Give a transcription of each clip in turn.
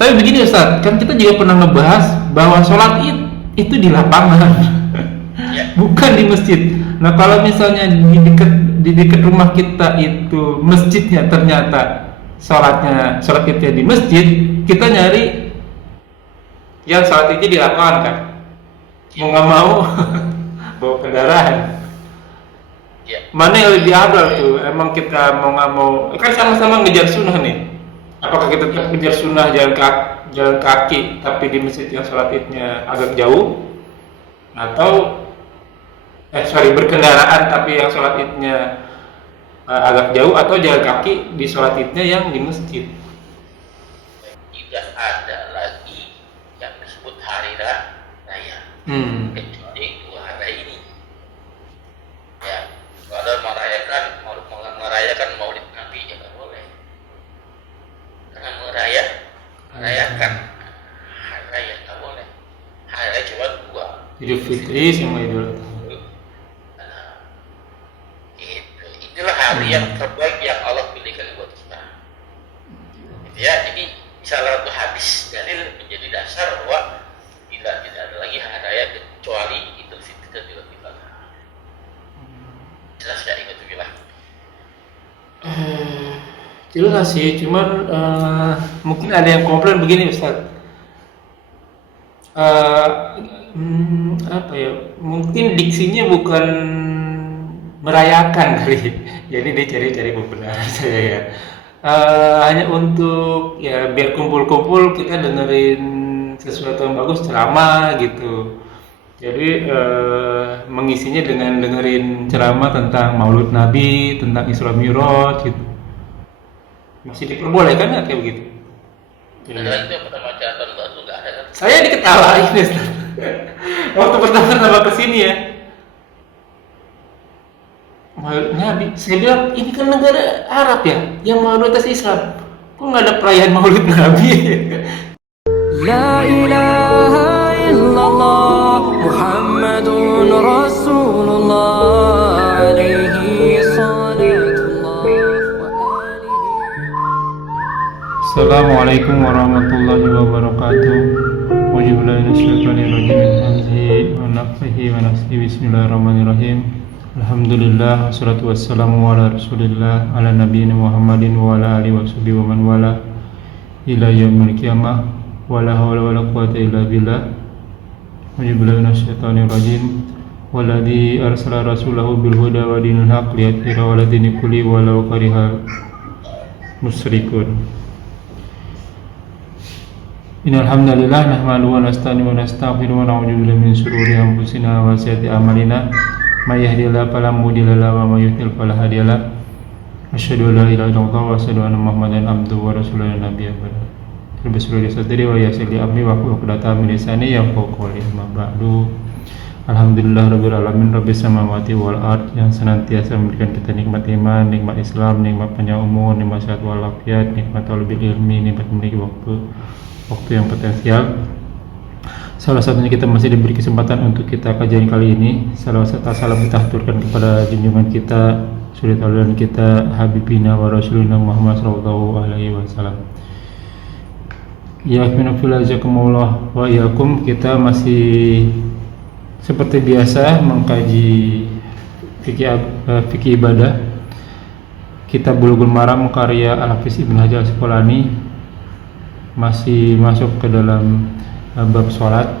Tapi begini Ustaz, kan kita juga pernah ngebahas bahwa sholat id itu di lapangan, Ya, bukan di masjid. Nah kalau misalnya di dekat rumah kita itu masjidnya ternyata sholat idnya di masjid, kita nyari yang sholat idnya di lapangan kan, ya, mau nggak mau bawa kendaraan. ya. Mana yang lebih abal tuh? Emang kita mau nggak mau, kan sama-sama ngejar sunnah nih. Apakah kita tetap ngejar sunnah jalan kaki tapi di masjid yang sholat idnya agak jauh, atau berkendaraan tapi yang sholat idnya agak jauh, atau jalan kaki di sholat idnya yang di masjid? Tidak ada lagi yang disebut hari raya Hmm. kecuali dua hari ini. Ya, kalau merayakan Maulid Nabi ya nggak boleh. Karena merayakan hari raya nggak boleh. Hari raya cuma dua. Idul Fitri sama Idul Adha. Nah, itu. Inilah hari yang terbaik yang Allah pilihkan buat kita. Gitu ya, jadi salah satu hadis dalil menjadi dasar bahwa tidak ada lagi hari raya kecuali Idul Fitri dan Idul Fitri. Jelas ya, itu bilang. Jelas sih, cuman mungkin ada yang komplain begini Ustaz. Eh, Apa ya? Mungkin diksinya bukan merayakan kali. Jadi dia cari-cari pembenaran saya ya. Hanya untuk ya biar kumpul-kumpul kita dengerin sesuatu yang bagus, ceramah gitu. Jadi mengisinya dengan dengerin ceramah tentang Maulud Nabi, tentang Isra Mi'raj gitu. Masih diperbolehkan nggak kayak begitu? Padahal itu pertama catatan baru nggak ada kan? Saya diketawain Ustaz. Waktu pertama kesini ya. Maulud Nabi, saya bilang ini kan negara Arab ya, yang mayoritas Islam. Kok nggak ada perayaan Maulid Nabi? لا إله إلا الله محمد رسول الله عليه صلاة الله وآله. Assalamualaikum warahmatullahi wabarakatuh. Bismillahirrahmanirrahim. Alhamdulillah wassalatu wassalamu ala Rasulillah ala nabiyina Muhammadin wa ala alihi washabihi wa man wala ila yaumil qiyamah. Wala haula wala quwwata illa billah. Wajibillahi minasyaitonir rajim. Walladzi arsala rasulahu bil huda wa dinil haqq liyudhhirahu 'ala dini kulli walau karihal musyrikun. Innal hamdalillah nahmaduhu wa nasta'inuhu wa nastaghfiruhu wa na'udzu billahi min shururi anfusina wa sayyiati a'malina. May yahdihillahu fala mudilla lahu wa may yudlil fala hadiya lahu. Asyhadu an la ilaha illallah wa asyhadu anna Muhammadan abduhu wa rasuluhu nabiyya ba'da. Terbesurah sadri wa yasili amri wa uqdata min lisani yafqahu qawli ma ba'du. Alhamdulillah rabbil alamin rabbis samawati wal ard, yang senantiasa memberikan kita nikmat iman, nikmat Islam, nikmat panjang umur, nikmat sehat walafiat, nikmat talbil ilmi, nikmat memiliki waktu yang potensial. Salah satunya kita masih diberi kesempatan untuk kita kajian kali ini. Salam kita haturkan kepada junjungan kita, suri tauladan kita, habibina wa rasulina Muhammad sallallahu alaihi wasallam. Ya jazakumullah wa iyyakum. Kita masih seperti biasa mengkaji fikih ibadah kitab Bulughul Maram karya Al-Hafiz Ibnu Hajar Asqalani. Masih masuk ke dalam bab sholat.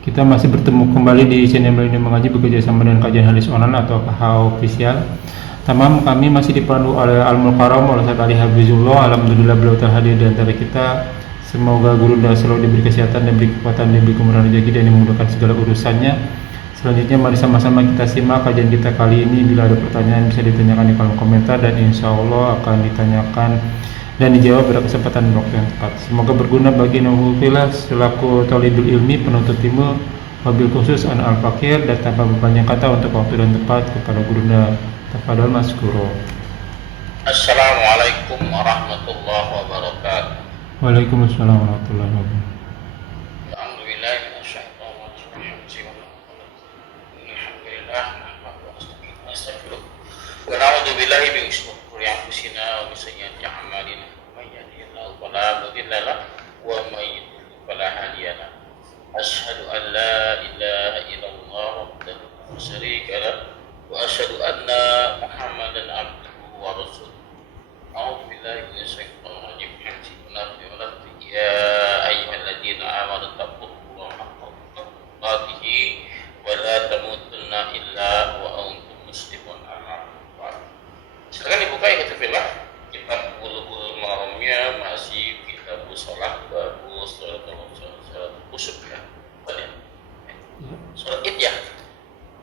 Kita masih bertemu kembali di channel ini mengaji bekerja sama dengan kajian hadis online atau KH Official. Tamam, kami masih dipandu oleh Al-Mukarram oleh Ustaz Ali Habibullah. Alhamdulillah beliau terhadir di antara kita. Semoga guru dan selalu diberi kesehatan, diberi kekuatan, diberi kemurahan rezeki dan dimudahkan segala urusannya. Selanjutnya mari sama-sama kita simak kajian kita kali ini. Bila ada pertanyaan bisa ditanyakan di kolom komentar dan insya Allah akan ditanyakan dan dijawab pada kesempatan waktu yang tepat. Semoga berguna bagi Nuhufillah selaku talibul ilmi, penuntut ilmu, wabil khusus an al-fakir, dan tanpa berpanjang kata untuk waktu dan tepat kepada gurunda. Tafadhal maskuro. Assalamualaikum warahmatullahi wabarakatuh. Waalaikumsalam warahmatullahi wabarakatuh. Alhamdulillah minasyaitonir rajim. Alhamdulillah nahmaduhu wa nasta'inuhu wa nastaghfiruh. Wa na'udzu billahi min shururi anfusina wa min sayyiati a'malina. May yahdihillahu fala mudilla lahu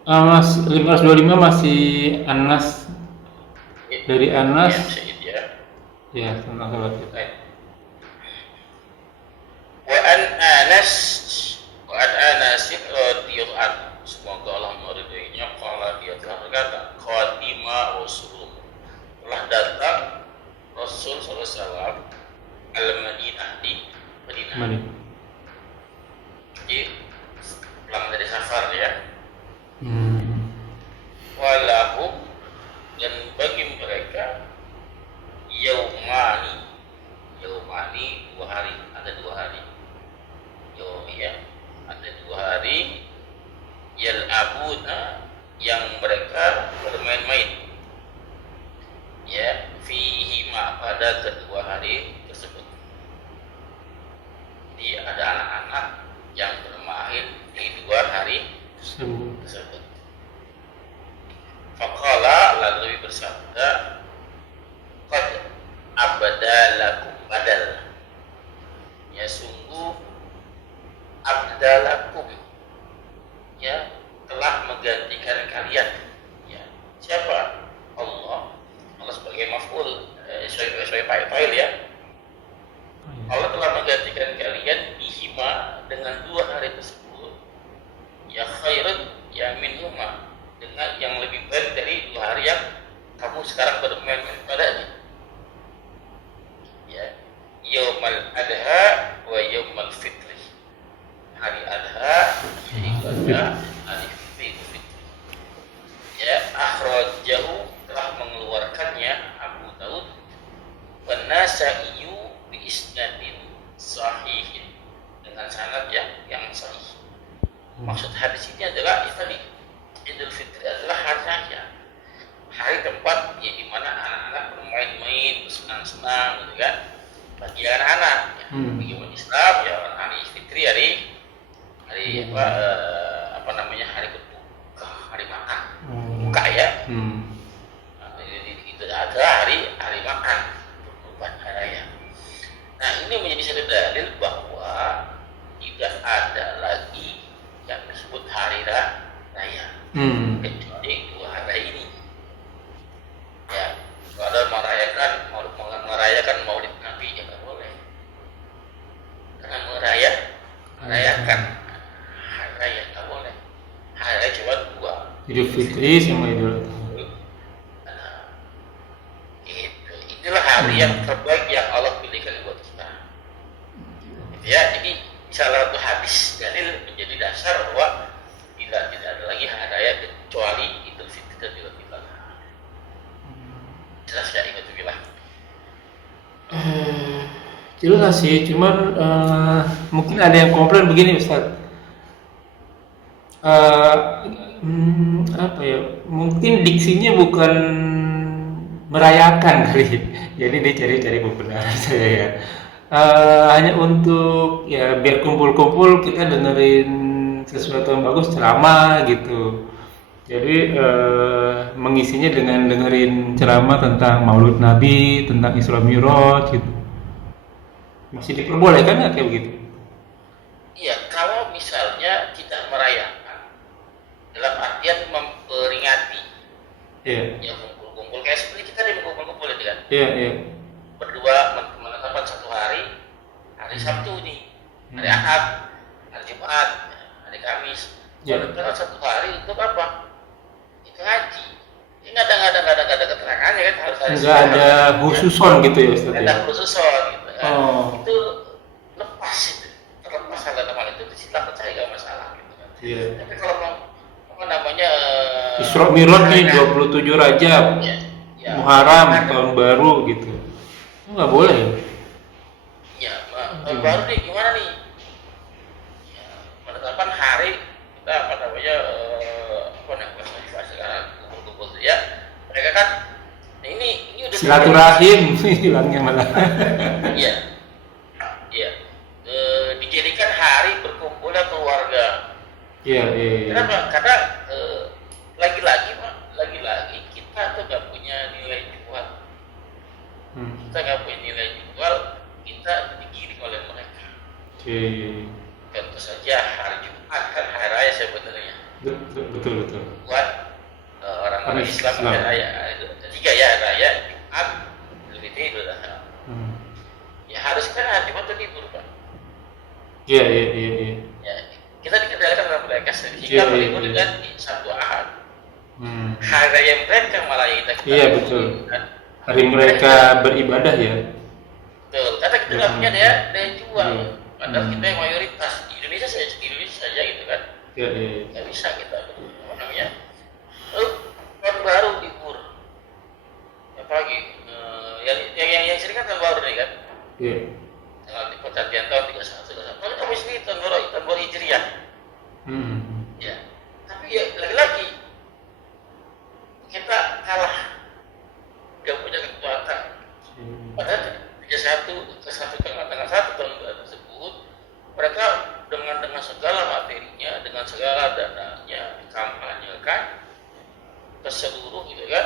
Mas 525 masih Anas, dari Anas, Yang Said ya. ya tentang sholat id. Baik. Wa an Anas radhiyallahu anhu, semoga Allah meridainya, qala dia telah berkata, qadima Rasul, telah datang Rasul sallallahu alaihi wasallam al-Madinah, di Madinah. Mari. Jadi pulang dari safar ya. Walahum, dan bagi mereka yaumani 2 hari, ada 2 hari ya, ada 2 hari yal'abuna, yang mereka bermain-main ya, fihima, pada kedua hari tersebut. Jadi ada anak-anak yang bermain di 2 hari tersebut. Faqala, lalu bersabda, qad abdalakum badal, ya sungguh abdalakum, ya telah menggantikan kalian, ya siapa? Allah sebagai maf'ul, sebagai fa'il ya. Allah telah menggantikan kalian bihima, dengan 2 hari tersebut, ya khairun, ya minhuma, dengan yang lebih baik dari 2 hari yang kamu sekarang bermain-main padanya, ya. Yaumal adha wa yaumal fitri, hari adha, hari ibadah, hari fitri, ya. Akhrajahu, telah mengeluarkannya Abu Daud, wa Nasa'iyu bi isnadin sahihin, dengan sanad yang sahih. Maksud hadis ini adalah tadi, Idul Fitri adalah hari raya, hari tempat ya di mana anak-anak bermain-main, bersenang-senang gitu kan. Bagi anak-anak ya, bagi umat Islam ya, hari Fitri, hari apa namanya, hari berbuka, hari makan, buka ya. Nah, itu adalah hari makan, berkurban, hari raya. Nah, ini menjadi satu dalil bahwa tidak ada lagi yang disebut hari raya, kecuali 2 hari ini. Ya, kalau merayakan Maulid Nabi ya nggak boleh, karena merayakan hari raya nggak boleh. Hari raya cuma 2, Idul Fitri sama Idul Adha. Inilah hari yang terbaik yang Allah pilihkan buat kita. Ya, jadi salah satu hadis dalil menjadi dasar bahwa tidak ada lagi hari raya kecuali Idul Fitri dan Idul Adha. Jelas ya, itu bilang. Jelas sih, cuman mungkin ada yang komplain begini Ustaz. Apa ya? Mungkin diksinya bukan merayakan kali. Jadi dia cari-cari pembenaran saya ya. Hanya untuk ya biar kumpul-kumpul kita dengerin sesuatu yang bagus, ceramah gitu. Jadi mengisinya dengan dengerin ceramah tentang Maulid Nabi, tentang Isra Mi'raj gitu. Masih diperbolehkan nggak kayak begitu? Iya, kalau misalnya kita merayakan dalam artian memperingati, ya kumpul-kumpul kayak seperti kita di kumpul-kumpul itu kan. Iya. Berdua menetapkan satu hari Sabtu nih, hari Ahad, hari Jumat, hari Kamis. Menetapkan satu hari untuk apa? Itu ngaji. Ini nggak ada keterangannya kan, harus ada. Nggak ada khususon gitu ya Ustaz. Nggak ada khususon gitu kan. Oh. Itu lepas itu, terlepas hal itu silakan, saya nggak masalah gitu kan. Iya. Tapi kalau apa namanya Isra Mi'raj nih 27 Rajab, Muharram, tahun baru gitu, nggak boleh. Ya, baru nih gimana nih? Ya, menetapkan hari kita apa namanya sekarang kumpul-kumpul ya. Mereka kan ini udah silaturahim hilangnya malah. Iya. Dijadikan hari berkumpulnya keluarga. Iya. Kenapa? Karena lagi-lagi kita tuh nggak punya nilai jual. Kita nggak punya nilai jual, kita digiring oleh mereka. Oke. Tentu saja hari Jumat kan hari raya sebenarnya. Betul. buat orang-orang Islam Islam. ada raya tiga ya, raya Jumat, Idul Fitri, Idul Adha. Ya harus kan hari Jumat itu libur Pak. Iya. Ya, kita dikendalikan oleh mereka Iya, sehingga iya, meliput iya. dengan Sabtu Ahad. Hmm. Hari raya mereka malah kita Iya, betul. kan. Hari mereka beribadah ya. Betul, karena kita nggak punya daya jual. Iya. Padahal kita yang mayoritas di Indonesia saja gitu kan. Iya. Nggak bisa kita apa namanya. Lalu tahun baru libur. Apalagi yang sering kan tahun baru nih kan. Iya. Tanggal di pergantian tahun 31. Kalau kita sini tahun baru Hijriah. Ya. Tapi ya lagi-lagi kita kalah. Gak punya kekuatan. Padahal 31 ke tanggal 1 tahun tersebut mereka dengan segala materinya, dengan segala dananya dikampanyekan ke seluruh gitu kan.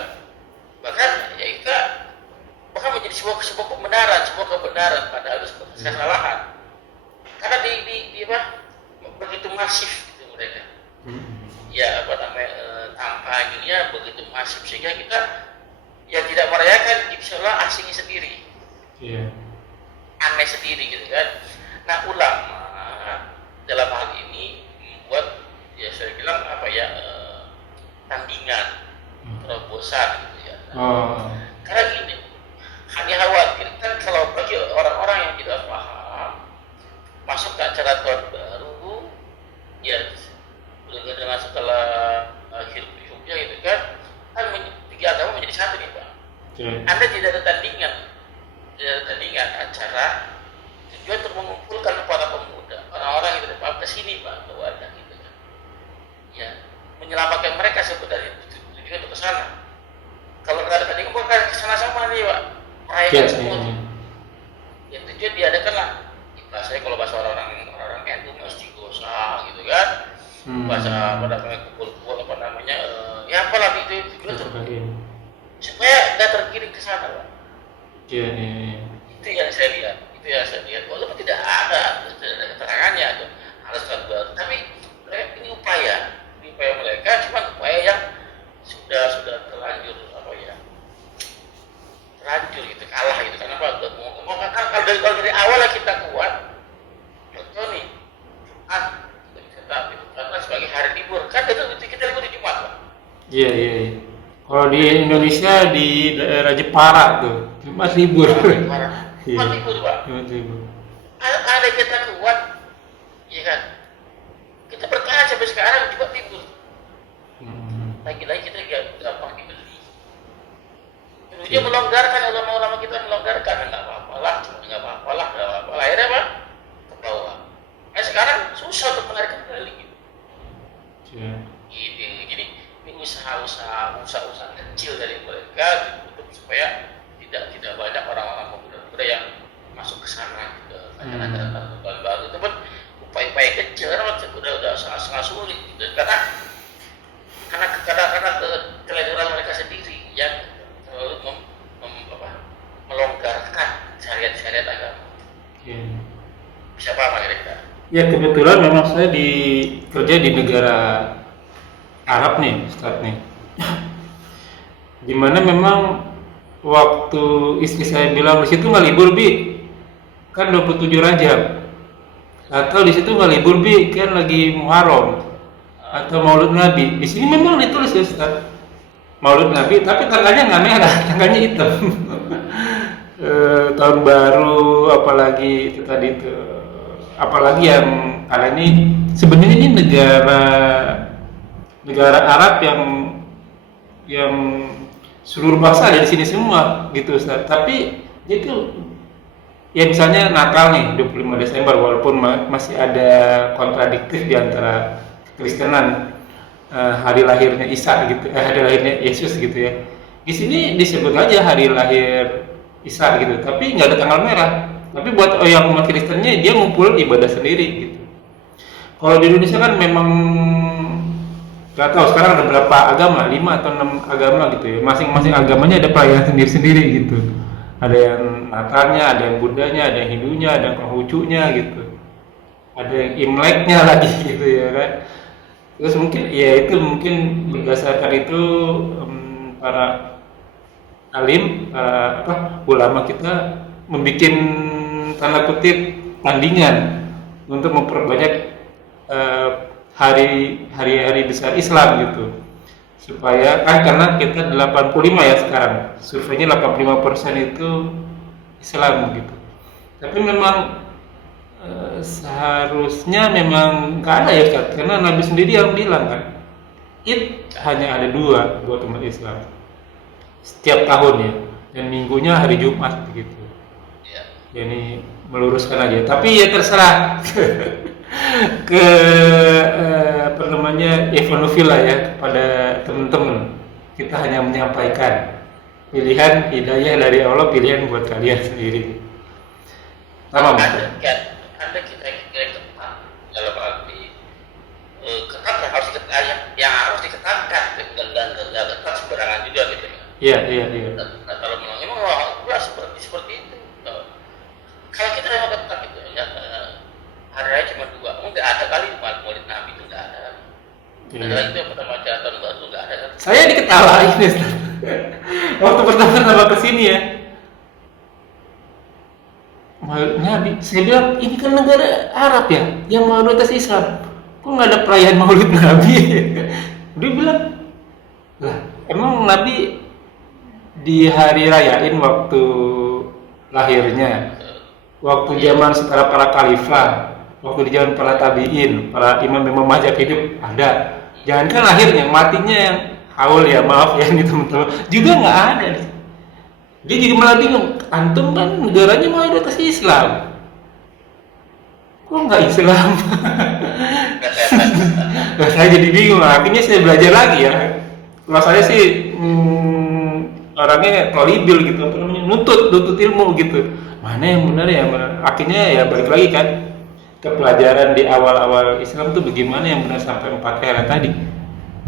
Bahkan ya kita bahkan menjadi sebuah kebenaran padahal itu sebuah kesalahan. Karena di apa begitu masif gitu mereka. Ya apa namanya kampanyenya begitu masif sehingga kita yang tidak merayakan insya asing sendiri. Iya. Aneh sendiri gitu kan. Nah ulama dalam hal ini membuat ya saya bilang apa ya tandingan terobosan gitu ya. Karena gini hanya khawatir kan kalau bagi orang-orang yang tidak paham masuk ke acara tahun baru ya dengan setelah hidup-hidupnya gitu kan tiga agama menjadi satu nih Pak. Anda tidak ada tandingan acara tujuan untuk mengumpulkan para pemuda orang-orang yang tidak paham ke sini Pak ke wadah gitu kan. Ya menyelamatkan mereka sebenarnya tujuan untuk ke sana. Kalau nggak ada tandingan bukan ke sana sama nih Pak. Merayakan semua. Ya tujuan diadakanlah. Saya kalau bahasa orang itu mesti gosah gitu kan. Bahasa apa namanya kumpul-kumpul apa namanya ya apalah itu supaya nggak tergiring ke sana Pak. Iya. Itu yang saya lihat walaupun tidak ada keterangannya itu harus baru tapi ini upaya mereka cuma upaya yang sudah terlanjur gitu kalah gitu karena apa kalau dari awal kita kuat contoh nih karena sebagai hari libur kan itu kita libur di Jumat Pak. Iya. Kalau di Indonesia di daerah Jepara tuh Jumat libur. Jumat libur Pak. Jumat libur. Ada kita kuat, ya kan? Kita bertahan sampai sekarang Jumat libur. Lagi-lagi kita gampang dibeli. Dia melonggarkan ulama-ulama kita melonggarkan nggak apa-apa lah. Akhirnya Pak ke bawah. Sekarang susah untuk menarik kembali gitu. Jadi ini usaha kecil dari mereka untuk supaya tidak banyak orang-orang pemuda yang masuk ke sana ke acara tahun baru itu pun upaya kecil karena udah sangat sulit gitu. karena keleluran mereka sendiri yang melonggarkan syariat agama. Bisa paham kira-kira? Ya kebetulan memang saya kerja di negara Arab nih, Ustaz nih. Dimana memang waktu istri saya bilang di situ nggak libur Bi, kan 27 Rajab. Atau di situ nggak libur Bi, kan lagi Muharram atau Maulid Nabi. Di sini memang ditulis ya Ustaz, Maulid Nabi, tapi tanggalnya nggak merah, tanggalnya hitam. Tahun baru, apalagi itu tadi itu, apalagi yang karena ini sebenarnya ini negara Arab yang seluruh bangsa ada di sini semua gitu Ustaz. Tapi itu ya misalnya Natal nih 25 Desember walaupun masih ada kontradiktif di antara Kristenan hari lahirnya Isa gitu, hari lahirnya Yesus gitu ya. Di sini disebut aja hari lahir Isa gitu, tapi nggak ada tanggal merah. Tapi buat yang umat Kristennya dia ngumpul ibadah sendiri gitu. Kalau di Indonesia kan memang nggak tahu sekarang ada berapa agama, 5 atau 6 agama gitu ya. Masing-masing agamanya ada perayaan sendiri-sendiri gitu. Ada yang Natalnya, ada yang Budanya, ada yang Hindunya, ada yang Konghucunya gitu. Ada yang Imleknya lagi gitu ya kan. Terus mungkin ya itu mungkin berdasarkan itu para alim, ulama kita membuat tanda kutip tandingan untuk memperbanyak eh, hari-hari besar Islam gitu, supaya kan karena kita 85 ya sekarang, surveinya 85% itu Islam gitu. Tapi memang seharusnya memang nggak ada ya Ustaz, karena Nabi sendiri yang bilang kan, Id hanya ada dua buat umat Islam setiap tahunnya, dan minggunya hari Jumat begitu. Ya. Ini meluruskan aja, tapi ya terserah ke apa namanya evanofil lah ya, kepada teman-teman. Kita hanya menyampaikan pilihan hidayah dari Allah, pilihan buat kalian sendiri. Tamam. Ada kita ketat dalam arti ketat yang harus diketatkan, nggak ketat sembarangan juga gitu ya. Iya. Nah, kalau memang udah seperti itu. Kalau kita memang ketat gitu ya, hari raya cuma dua, nggak ada kali Maulid Nabi itu nggak ada. Ada lagi itu pertama tahun baru nggak ada kan? Saya diketawain ya, Ustaz. Waktu pertama kesini ya, Maulid Nabi, saya bilang ini kan negara Arab ya, yang mayoritas Islam, kok nggak ada perayaan Maulid Nabi? Dia bilang, lah emang Nabi di hari rayain waktu lahirnya, waktu zaman setelah para khalifah, waktu di zaman para tabiin, para imam-imam mazhab hidup ada. Jangankan lahirnya, matinya yang haul ya, maaf ya nih teman-teman, juga nggak ada. Dia jadi malah bingung, antum kan negaranya mayoritas Islam, kok nggak Islam? Nah, saya jadi bingung, akhirnya saya belajar lagi ya. Kalau saya sih orangnya tolibil gitu, apa namanya, nuntut ilmu gitu. Mana yang benar ya, mana. Akhirnya ya balik lagi kan ke pelajaran di awal-awal Islam tuh bagaimana yang benar sampai 4 era tadi.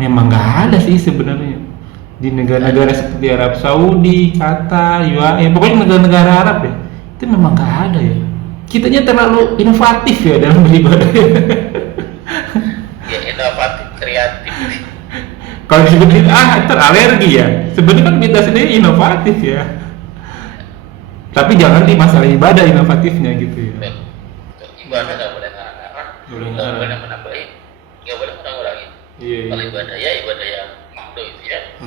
Memang nggak ada sih sebenarnya di negara-negara seperti Arab Saudi, Qatar, UAE, pokoknya negara-negara Arab ya, itu memang nggak ada ya. Kitanya terlalu inovatif ya dalam beribadah. Ya inovatif, kreatif. Kalau disebut bid'ah alergi ya. Sebenarnya kan bid'ah sendiri inovatif ya. Tapi jangan di masalah ibadah inovatifnya gitu ya. Ibadah nggak boleh ngarang-ngarang, nggak boleh menambahin, nggak boleh mengurangi. Iya. Kalau ibadah yang makdo itu ya.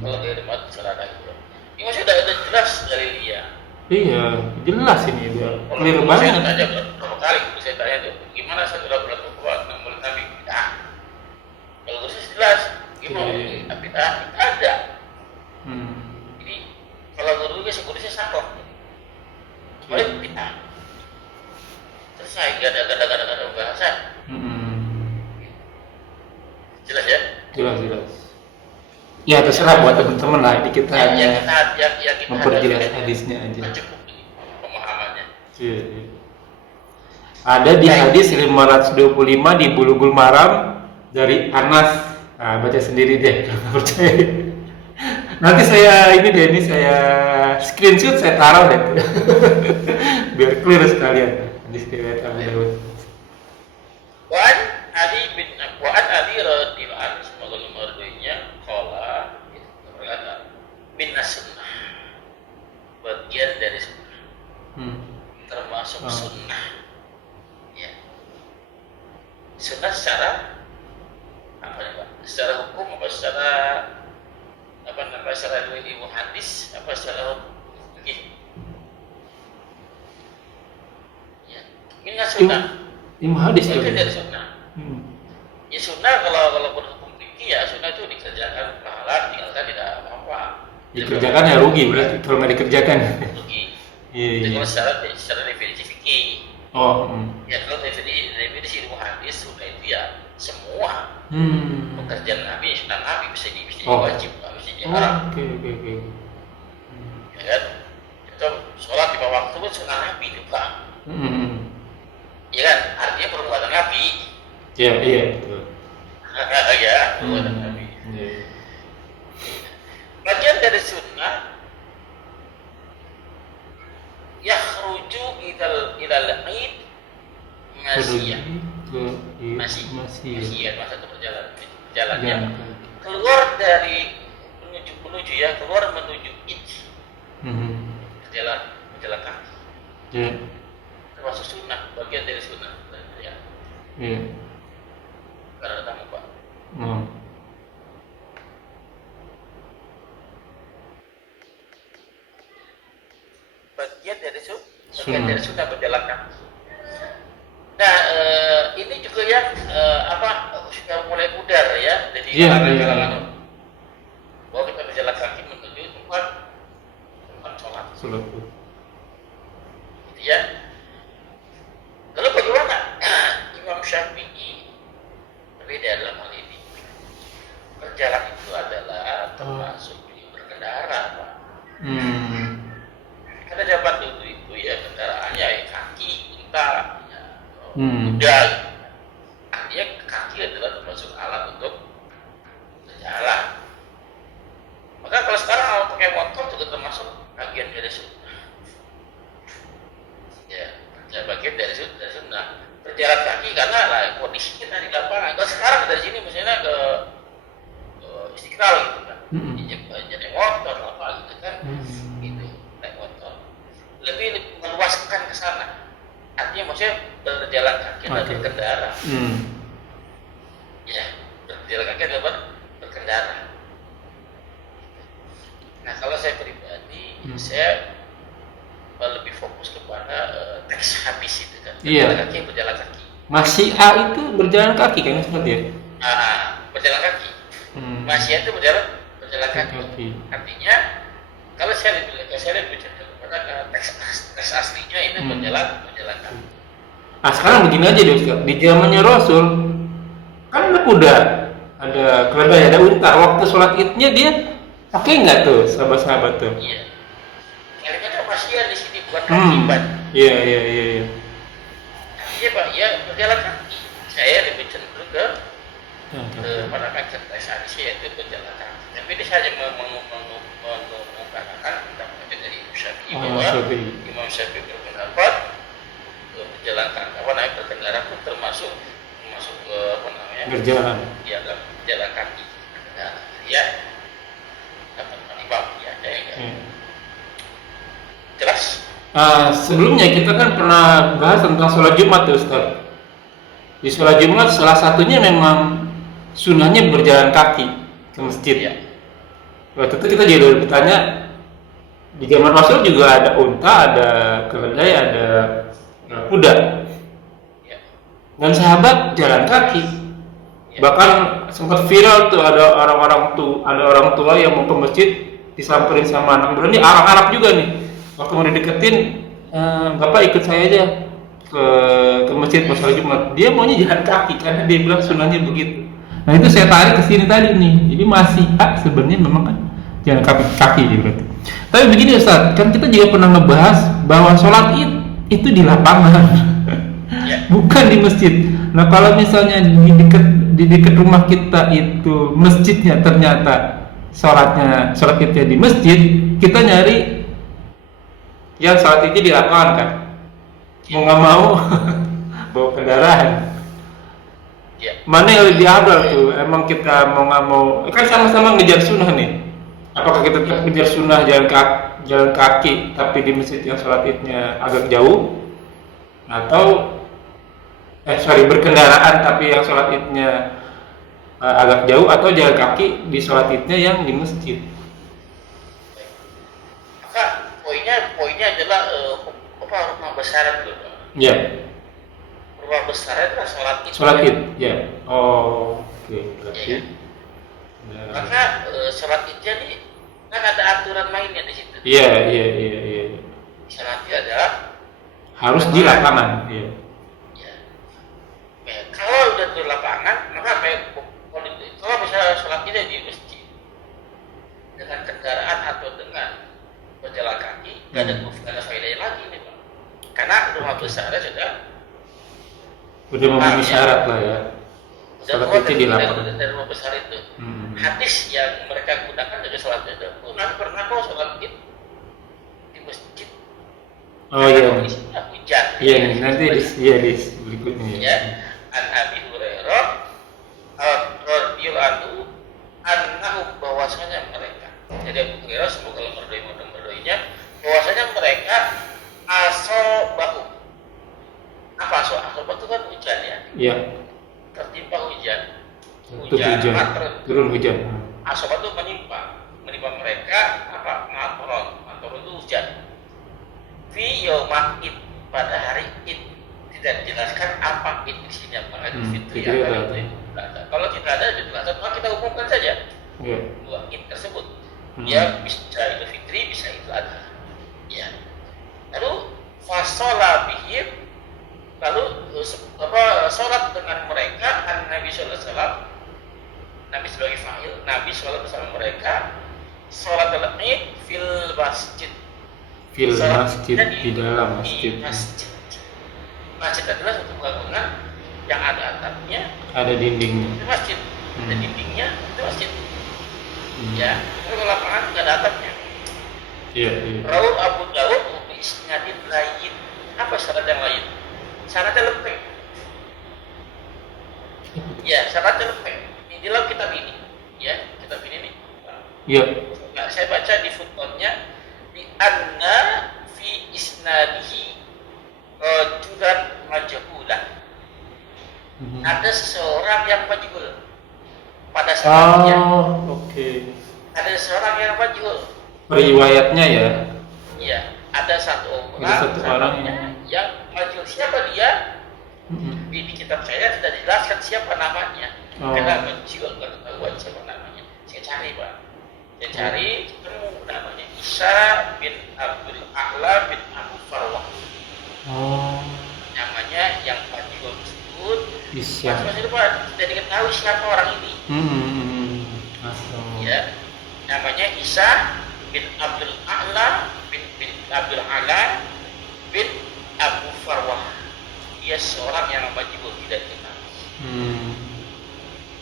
Kalau dia dimat salah gitu. Ini sudah ada jelas dari dia. Iya, jelas ini dia. Clear Kalau banget. saya tanya berapa kali saya tanya tuh, gimana saya sudah berlaku kuat Maulid Nabi? Tidak. Kalau saya jelas, gimana? Tapi tidak ada. Jadi kalau gurunya saya saklek. Maulid tidak. Selesai, gak ada bahasan. Jelas ya? Jelas. Ya terserah buat teman-teman lah. Ini kita hanya memperjelas hadisnya aja. Cukup pemahamannya. Iya. Ada di hadis 525 di Bulughul Maram dari Anas. Nah, baca sendiri deh kalau nggak percaya. Nanti saya screenshot, saya taruh deh. Biar clear sekalian. Hadis riwayat Abu Dawud. Wa'an Ali radhiyallahu anhu semoga meridhoinya qala berkata minas sunnah, bagian dari sunnah, termasuk sunnah ya. Sunnah secara apa ya Pak? Secara hukum apa secara ilmu hadis apa secara fikih ya. Minas sunnah Ilmu hadis bagian ya. dari sunnah. Ya sunnah kalau berhukum fikih ya sunnah itu dikerjakan pahala, tinggalkan tidak apa-apa. Dikerjakan ya rugi berarti kalau nggak dikerjakan. Rugi. Iya. Itu kalau secara definisi fikih. Oh. Ya kalau definisi ilmu hadis sunnah itu ya semua pekerjaan Nabi, sunnah Nabi bisa jadi wajib, bisa jadi haram. Oke. Ya kan? Itu sholat 5 waktu pun sunnah Nabi itu Pak. Ya kan? Artinya perbuatan Nabi. Iya betul. Ya, perbuatan Nabi. Iya. Bagian dari sunnah yakhruju ilal Eid ngasiyah. masih masih ya masa itu berjalannya jalan keluar dari menuju ya keluar menuju it berjalan kaki ya termasuk sunnah bagian dari sunnah ya karena tamu Pak bagian dari sunnah berjalan kaki. Nah ini juga ya sudah mulai pudar ya jadi kalangan bahwa kita berjalan kaki menuju tempat sholat gitu ya. Lalu bagaimana Imam Syafi'i berbeda dalam hal ini? Berjalan itu adalah termasuk berkendara Pak. Karena zaman dulu itu ya kendaraannya kaki, unta, kuda. Artinya kaki adalah termasuk alat untuk berjalan. Maka kalau sekarang kalau pakai motor juga termasuk bagian dari sunnah. Ya, bagian dari sunnah. Berjalan kaki karena kondisi kita di lapangan. Kalau sekarang dari sini misalnya ke Istiqlal gitu kan, jadi motor apa gitu kan, gitu naik motor. Lebih meluaskan ke sana. Artinya maksudnya berjalan kaki dan berkendara. Ya, berjalan kaki adalah berkendara. Nah kalau saya pribadi, saya lebih fokus kepada teks habis itu kan, berjalan kaki. Masih A itu berjalan kaki kan seperti ya? Berjalan kaki. Masih itu berjalan kaki. Artinya kalau saya lebih cenderung kepada teks aslinya ini berjalan kaki. Nah sekarang begini aja deh Ustaz, di zamannya Rasul kan ada kuda, ada keledai, ada unta. Waktu sholat idnya dia pakai nggak tuh sahabat-sahabat tuh? Iya. Kalimatnya masih di sini bukan kaki Pak. Iya. Iya Pak, ya berjalan kaki. Saya lebih cenderung ke pada teks asli yaitu berjalan kaki. Tapi ini saja mengungkapkan tentang dari Imam Syafi'i berpendapat berjalan kaki, berkendara pun termasuk berjalan. Iya, berjalan kaki. Nah, ya. Dapat menimba ya. Jelas? Sebelumnya kita kan pernah bahas tentang sholat Jumat ya Ustaz. Di sholat Jumat salah satunya memang sunnahnya berjalan kaki ke masjid. Ya. Waktu itu kita juga bertanya, di zaman Rasul juga ada unta, ada keledai, ada kuda. Ya. Dan sahabat jalan kaki. Ya. Bahkan sempat viral tuh ada orang tua yang mau ke masjid disamperin sama anak muda, ini anak-anak juga nih. Waktu mau dideketin, Bapak ikut saya aja ke masjid pas sholat Jumat. Dia maunya jalan kaki karena dia bilang sunnahnya begitu. Nah itu saya tarik ke sini tadi nih. Jadi masih sebenarnya memang kan jalan kaki berarti. Tapi begini Ustaz, kan kita juga pernah ngebahas bahwa sholat id itu di lapangan, bukan di masjid. Nah kalau misalnya di dekat rumah kita itu masjidnya ternyata sholat idnya di masjid, kita nyari yang sholat idnya di lapangan kan, mau nggak mau bawa kendaraan. Mana yang lebih abdal tuh? Emang kita mau nggak mau kan sama-sama ngejar sunnah nih. Apakah kita tetap ngejar sunnah jalan kaki tapi di masjid yang sholat idnya agak jauh, atau berkendaraan tapi yang sholat idnya agak jauh, atau jalan kaki di sholat idnya yang di masjid? Maka poinnya adalah rumah besar itu. Ya. Rumah besar itu sholat id. Sholat id, ya. Oh, oke. Berarti. Ya. Maka sholat idnya nih kan ada aturan mainnya di situ. Iya. Sholat id adalah harus di lapangan. Iya. Kalau udah di lapangan, maka kalau misalnya sholat idnya di masjid dengan kendaraan atau dengan berjalan kaki, nggak ada faedahnya lagi nih Pak. Karena rumah besarnya sudah memenuhi syarat lah ya. Sholat itu di lapangan. Dari rumah besar itu. Hadis yang mereka gunakan dari sholat itu, pernah kok sholat id di masjid. Oh iya. Hujan. Iya, nanti di berikutnya. Ya. bahwasanya mereka, jadi Abu Hurairah semoga Allah meridhoinya, bahwasanya mereka asobahu. Apa asobahu itu kan hujan ya? Iya. Tertimpa hujan. Turun hujan. Asobahu itu menimpa mereka apa? Maturun itu hujan. Fi yaumid, pada hari Id. Tidak dijelaskan apa Id di sini, apa Idul Fitri atau Idul Adha. Kalau kita ada Idul Adha, maka kita umumkan saja dua Id tersebut. Ya bisa Idul Fitri, bisa Idul Adha. Ya. Lalu fasola bihim, lalu sholat dengan mereka, Nabi Sallallahu Alaihi Wasallam, Nabi sebagai fa'il, Nabi sholat bersama mereka, sholat Id fil masjid. Fil masjid, di dalam masjid. Masjid adalah satu bangunan yang ada atapnya, Ada dindingnya. itu masjid. Ada dindingnya, itu masjid. Ya, kalau lapangan nggak ada atapnya. Iya. Rawu Abu Dawud bi isnadin lain. Apa syarat yang lain? Syaratnya lepek. Ya, syaratnya lepek. Di dalam kitab ini, ya, kitab ini nih. Iya. Nah, saya baca di footnote-nya di anna fi isnadihi rajulan majhulan. Ada seseorang yang majhul pada saatnya. Oke. Ada seseorang yang majhul. Riwayatnya ya. Iya, ada satu orang yang majhul. Siapa dia? Di kitab saya tidak dijelaskan siapa namanya. Karena menjual ketahuan siapa namanya. Saya cari, Pak. Saya cari, ketemu namanya Isa bin Abdul A'la bin Abu Farwah. Namanya yang majhul tersebut. Masih Pak, tidak diketahui siapa orang ini. Ya, namanya Isa bin Abdul A'la bin Abdul A'la bin Abu Farwah. Dia seorang yang majhul, tidak diketahui.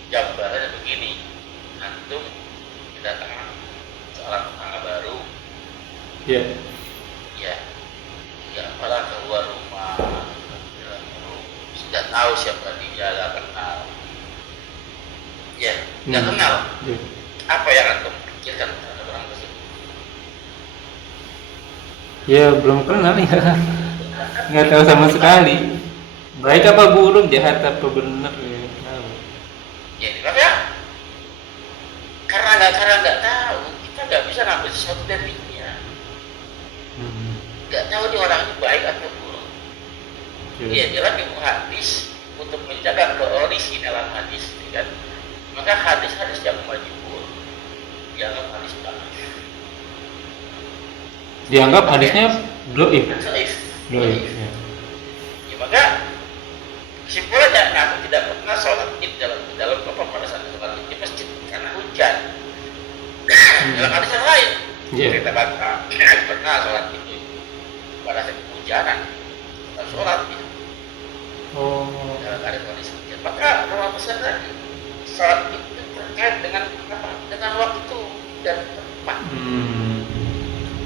Gambarannya begini, antum kedatangan seorang tetangga baru. Iya. Ya, nggak malah keluar rumah, sudah tahu siapa dia, nggak kenal. Ya, nggak kenal. Apa yang antum pikirkan terhadap orang tersebut? Ya belum kenal ya. Nggak tahu sama sekali. Baik apa buruk, jahat apa benar ya. Tahu. Ya, makanya karena nggak tahu, kita nggak bisa ngambil sesuatu dari dia. Nggak tahu dia orang ini baik atau buruk. Dia dalam ilmu hadis untuk menjaga keoriginalan hadis, kan? Maka hadis-hadis yang majhul dianggap hadis bagus. Dianggap hadisnya dhaif. Dhaif. Ya, maka kesimpulannya, aku tidak pernah sholat id dalam pada saat sholat id di masjid karena hujan. Dalam hadis yang lain, kita baca pernah sholat id pada saat hujanan, kita sholat id. Dalam hadis hujan. Maka Rasulullah pesan tadi, sholat id itu terkait dengan apa? Dengan waktu dan tempat.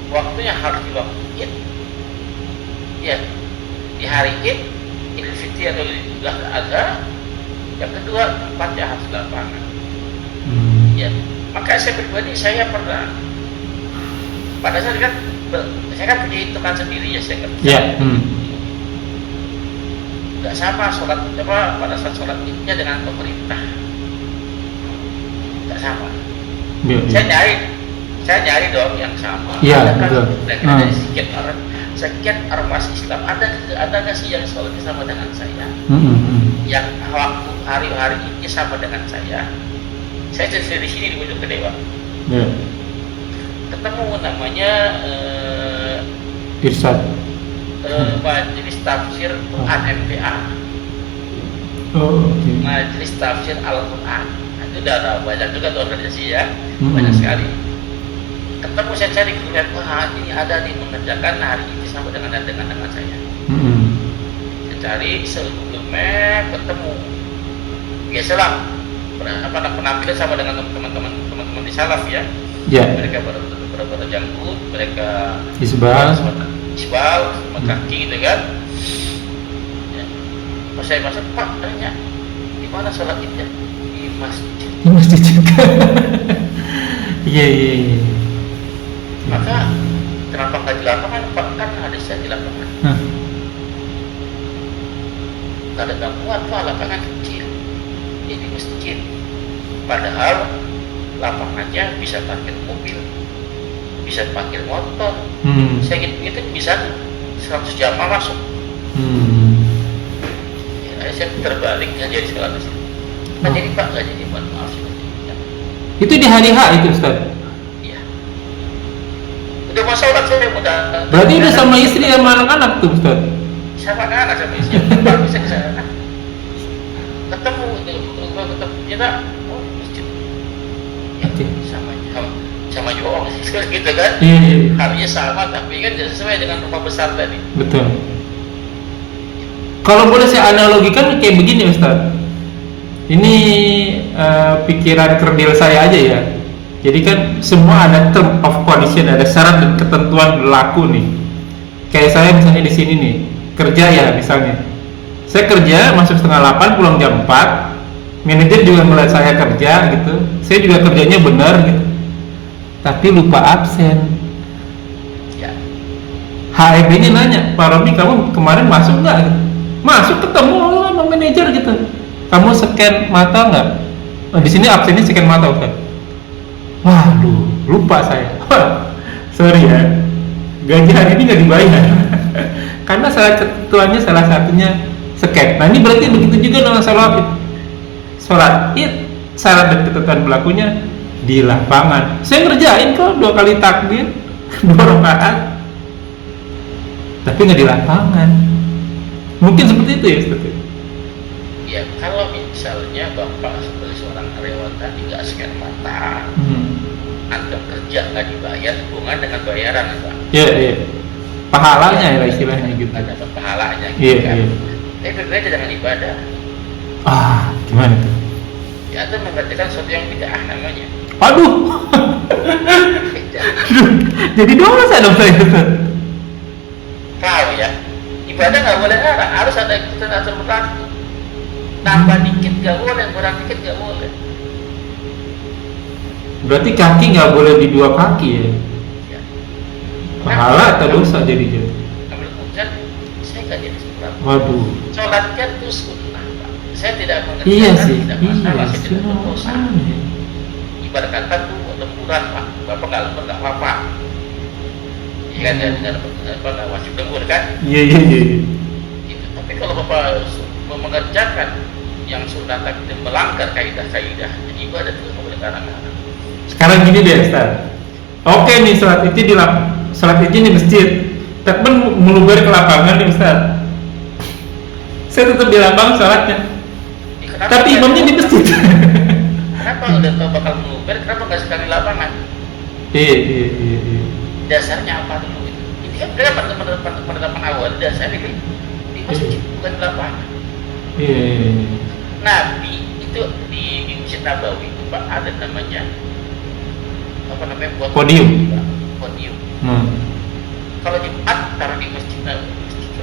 Waktunya harus di waktu id. Ya, di hari id, Idul Fitri atau Idul Adha. Yang kedua, tempatnya harus di lapangan. Ya, maka saya pribadi saya pernah pada saat kan saya kan punya hitungan sendiri ya, saya ngerti. Nggak sama sholat pada saat sholat idnya dengan pemerintah. Nggak sama. Saya nyari dong yang sama. Iya, betul. Dari sekian ormas Islam ada nggak sih yang sholatnya sama dengan saya? Yang waktu hari-hari ini sama dengan saya. Saya di sini di Bojonggede, Pak. Ketemu namanya Irsyad. Majelis Tafsir Quran MTA. Majelis Tafsir Al-Quran. Itu udah banyak juga tuh organisasi ya, banyak sekali. Ketemu saya cari lihat, wah ini ada di mengerjakan hari ini sama dengan saya. Saya cari sebelumnya ketemu, biasalah penampilan sama dengan teman-teman di salaf ya. Mereka pada janggut, mereka isbal sama kaki gitu kan. Ya. Pas saya masuk, Pak tanya, di mana sholat idnya? Di masjid. Di masjid juga. Iya, iya, iya. Maka kenapa nggak di lapangan? Pak, kan ada saya di lapangan. Hah. Nggak ada gangguan, Pak, lapangan kecil. Ini masjid. Padahal lapangannya bisa parkir mobil, bisa parkir motor. Saya gitu bisa 100 jamaah masuk. Ya, saya terbalik nggak jadi sholat di situ. Nggak jadi Pak, nggak jadi, mohon maaf seperti itu. Itu di hari H itu Ustaz? Iya. Udah mau sholat saya udah. Berarti udah sama istri sama anak-anak tuh Ustaz? Sama anak sama istri. Pak bisa ke sana. Ketemu kita, oh masjid. Ya, Oke. sama juga gitu kan. Iya, iya. Harinya sama tapi kan tidak sesuai dengan rumah besar tadi. Betul. Kalau boleh saya analogikan kayak begini Ustaz. Ini pikiran kerdil saya aja ya. Jadi kan semua ada term of condition, ada syarat dan ketentuan berlaku nih. Kayak saya misalnya di sini nih, kerja ya misalnya. Saya kerja masuk setengah 8, pulang jam 4. Manajer juga melihat saya kerja gitu. Saya juga kerjanya benar gitu. Tapi lupa absen. Ya. HRD-nya nanya, Pak Romi kamu kemarin masuk nggak? Masuk, ketemu sama manajer gitu. Kamu scan mata nggak? Oh, di sini absennya scan mata Ustaz. Waduh, lupa saya. Sorry ya, gaji hari ini nggak dibayar. Karena salah ketentuannya salah satunya scan. Nah ini berarti begitu juga dengan sholat id, syarat dan ketentuan berlakunya di lapangan. Saya ngerjain kok 2 kali takbir, 2 rakaat, tapi nggak di lapangan. Mungkin seperti itu ya Ustaz. Ya kalau misalnya Bapak sebagai seorang karyawan tadi nggak scan mata, Anda kerja nggak dibayar, hubungan dengan bayaran Pak. Iya, iya. Pahalanya ya istilahnya gitu. Ada pahalanya gitu Iya, kan. iya. Tapi berbeda dengan ibadah. Ah, gimana tuh? Ya itu mengerjakan sesuatu yang bid'ah namanya. Aduh. Jadi dosa dong saya Ustaz. Tahu ya, ibadah nggak boleh ngarang, harus ada ikutan aturan berlaku. Tambah dikit nggak boleh, kurang dikit nggak boleh. Berarti kaki nggak boleh di 2 kaki ya? Ya. Pahala atau dosa jadinya? Ambil keputusan, saya nggak jadi seberapa. Waduh. Sholatnya itu sunnah Pak. Saya tidak mengerti. Iya sih. Tidak Iya, masalah, saya tidak semua berdosa. aneh. Ibarat kata tuh lemburan Pak, Bapak nggak lembur nggak apa-apa. Iya kan, dengan apa nggak wajib lembur kan? Iya, iya, iya. Gitu. Tapi kalau Bapak mengerjakan yang sunnah tadi melanggar kaidah-kaidah, jadi ibadah itu nggak boleh karang-karang. Sekarang gini deh Ustaz. Oke nih sholat itu di masjid. Tapi meluber ke lapangan nih Ustaz. Saya tetap di lapangan sholatnya. Kenapa Tapi imamnya di masjid. Kenapa udah tahu bakal menguber, kenapa nggak sekali lapangan? Iya, iya, iya, iya. Dasarnya apa dulu itu? Ini kan dia penetapan awal dasarnya di masjid bukan di lapangan. Iya, iya, iya. Nabi itu di Masjid Nabawi itu Pak ada namanya apa namanya buat Podium. Pak. Podium. Kalau Jumat taruh di Masjid Nabawi.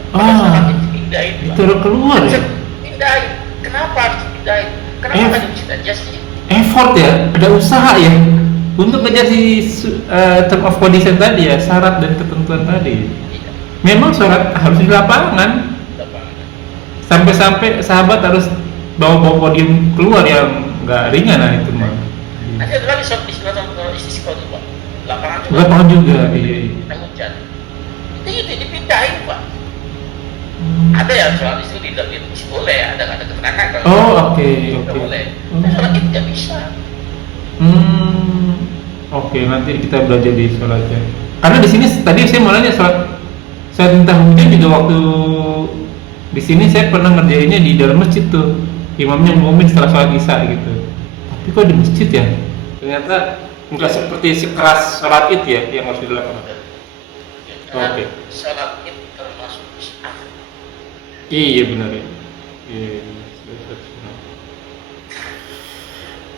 Pada saat itu pindahin Pak. Itu keluar ya? Pindahin. Kenapa harus pindahin? Kenapa nggak di Masjid aja sih? Effort ya, ada usaha ya untuk ngejar si term of condition tadi ya, syarat dan ketentuan tadi. Iya. Memang sholat harus di lapangan. Lapangan. Sampai-sampai sahabat harus bawa podium keluar yang nggak ringan lah itu mah. Nanti ada lagi sholat di Istisqa tuh Pak. Lapangan juga. Lapangan juga, iya. Kita hujan. Itu dipindahin Pak. Ada yang sholat itu di dalam itu boleh, ada ketenangan kalau. Oh, oke. Nggak boleh. Tapi sholat itu nggak bisa. Oke, nanti kita belajar di sholatnya. Karena di sini tadi saya mau nanya sholat tentang hujan juga waktu di sini saya pernah ngerjainnya di dalam masjid tuh. Imamnya ngumumin setelah sholat isya gitu. Tapi kok di masjid ya? Ternyata nggak seperti sekeras sholat id ya yang harus dilakukan. Oke. Sholat itu termasuk bid'ah. Iya benar ya. Iya.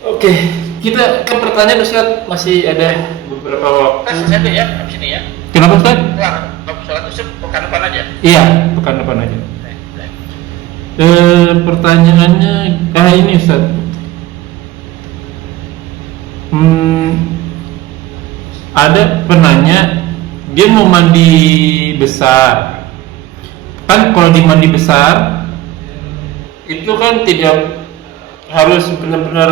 Oke, kita ke pertanyaan Ustaz, masih ada beberapa Kita waktu. selesai deh ya, habis ini ya. Kenapa Ustaz? Wah, sholat itu pekan depan aja. Iya, pekan depan aja. Baik. Pertanyaannya ini Ustaz. ada penanya dia mau mandi besar. Kan kalau di mandi besar itu kan tidak harus benar-benar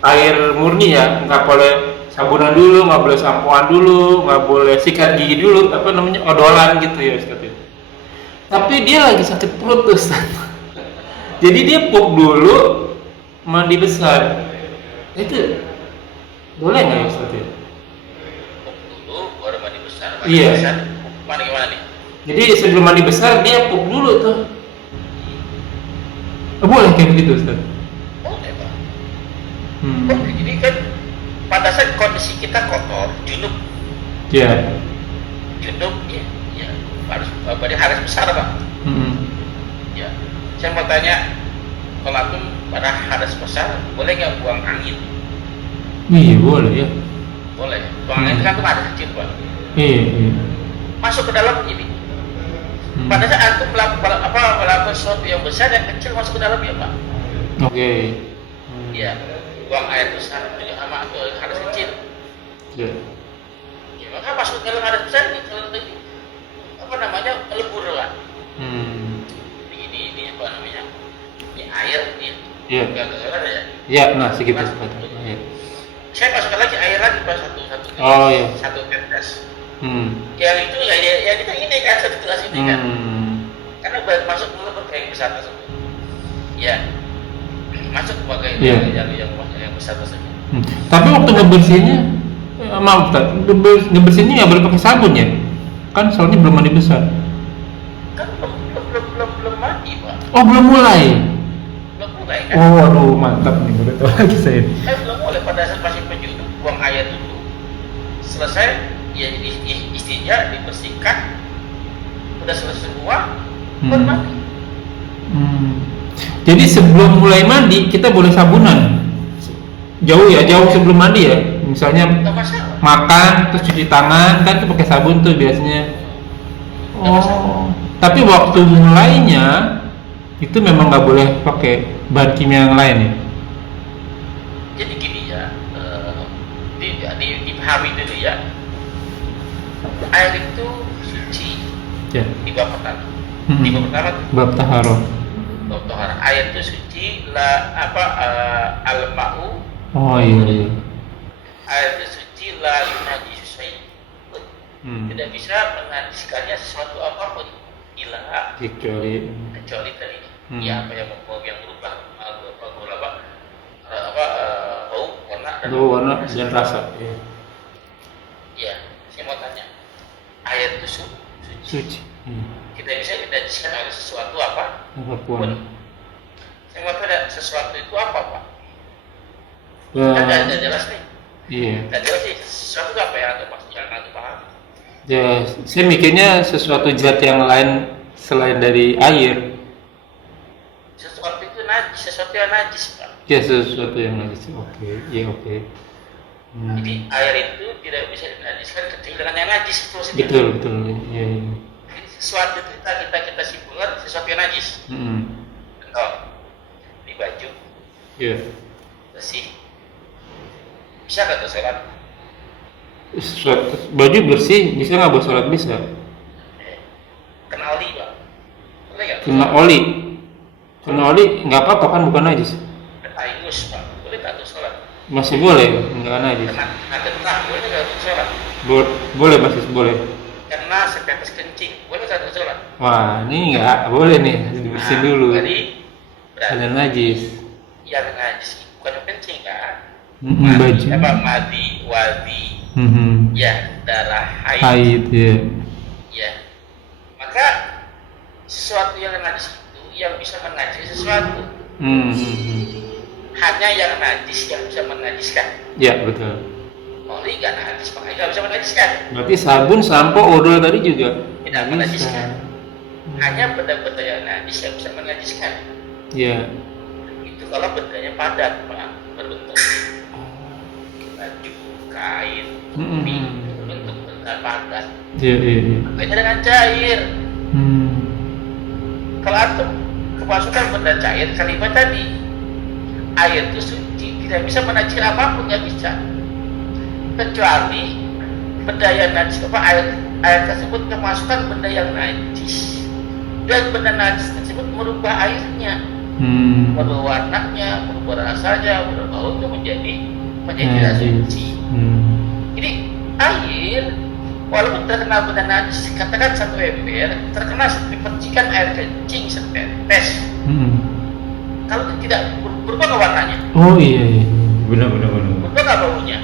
air murni ya, nggak boleh sabunan dulu, nggak boleh sampoan dulu, nggak boleh sikat gigi dulu, apa namanya, odolan gitu ya Ustaz ya. Tapi dia lagi sakit perut tuh Ustaz. Jadi dia pup dulu mandi besar. Itu boleh nggak ya Ustaz ya? Pup dulu baru mandi besar. Iya. Besar. Mandi gimana nih? Jadi sebelum mandi besar dia pup dulu tuh. Boleh kayak begitu Ustaz? Boleh Pak. Hmm. Boleh. Jadi kan pada saat kondisi kita kotor, junub, Ya. ya harus berarti harus besar Pak. Hmm. Ya. Saya mau tanya, kalau antum pada hadas besar, boleh nggak buang angin? Iya boleh ya. Boleh. Buang angin kan tuh ada kecil Pak. Iya. Masuk ke dalam ini. Pada saat antum melakukan sesuatu yang besar dan kecil masuk ke dalam ya Pak. Oke. Iya. Buang air besar juga sama atau hadas kecil. Ya. Ya, maka masuk ke dalam hadas besar ini kalau tadi apa namanya lebur Pak. Ini apa namanya? Ini air ini. Iya. Enggak ada ya. Ya, nah segitu Ustaz. Ya. Saya masukkan lagi air lagi Pak satu Oh iya. satu tetes. Hmm. Yang itu ya kita ini kan satu gelas ini kan. Karena masuk dulu ke yang besar tersebut. Ya. Masuk pakai yang besar tersebut. Tapi waktu ngebersihinnya, maaf Ustaz, ngebersihinnya nggak boleh pakai sabun ya? Kan soalnya belum mandi besar. Kan belum mandi Pak. Oh belum mulai. Belum mulai kan. Oh aduh mantap nih, baru tahu lagi saya. Belum mulai pada saat masih penjunub buang air dulu. Selesai ya istrinya dibersihkan. Udah selesai semua, baru mandi. Jadi sebelum mulai mandi kita boleh sabunan. Jauh sebelum mandi ya. Misalnya Nggak masalah. makan terus cuci tangan kan tuh pakai sabun tuh biasanya. Oh. Tapi waktu mulainya itu memang nggak boleh pakai bahan kimia yang lain ya. Jadi gini ya, dipahami dulu ya. Air itu suci Ya. di bab pertama. Hmm. Di bab pertama Bab taharah. bab tohara. Air itu suci al-ma'u. Oh iya. Air itu suci la yunajis syai'un. Tidak bisa menajiskannya sesuatu apapun ila kecuali tadi ya apa yang berubah bau, warna dan rasa. Ya, saya mau tanya, air itu suci. Kita bisa menajiskan oleh sesuatu apapun. Saya mau tanya, sesuatu itu apa Pak? Kan tidak jelas nih. Iya. Tidak jelas sih, sesuatu itu apa yang Anda paham? Ya, saya mikirnya sesuatu zat yang lain selain dari air. Sesuatu itu najis, sesuatu yang najis Pak. Ya, sesuatu yang najis. Oke. Jadi air itu tidak bisa dinajiskan kecuali dengan yang najis itu saja. Betul. Iya. Jadi sesuatu itu kita simpulkan sesuatu yang najis. Contoh, di baju Iya. bersih, bisa nggak tuh sholat? Baju bersih bisa nggak buat sholat? Bisa. Kena oli Pak, boleh nggak? Kena oli nggak apa-apa kan, bukan najis. Kena ingus Pak, boleh nggak tuh sholat? Masih boleh, nggak najis. Kena kentang, boleh nggak tuh sholat? Boleh masih boleh. Kena setetes kencing, boleh nggak tuh sholat? Wah, ini nggak boleh nih, harus dibersihin dulu. Berarti Ada najis. yang najis bukan yang kencing kan? Baju. Madi, wadi, ya darah Haid ya. Ya, maka sesuatu yang najis itu yang bisa menajis sesuatu. Hanya yang najis yang bisa menajiskan. Ya betul. Oli nggak najis, makanya nggak bisa menajiskan. Berarti sabun, sampo, odol tadi juga Tidak menajiskan. Hanya benda-benda yang najis yang bisa menajiskan. Ya. Itu kalau bendanya padat, Pak, berbentuk baju, kain, berbentuk benda padat. Iya. Beda dengan cair. Kalau antum kemasukan benda cair, kalimat tadi air itu suci, tidak bisa menajis apapun, nggak bisa, kecuali benda yang najis, air tersebut kemasukan benda yang najis, dan benda najis tersebut merubah airnya, merubah warnanya, merubah rasanya, merubah baunya menjadi rasa suci. Jadi air walaupun terkena benda najis, katakan 1 ember, terkena percikan air kencing setetes, kalau tidak berubah warnanya? Oh iya, benar. Berubah nggak baunya?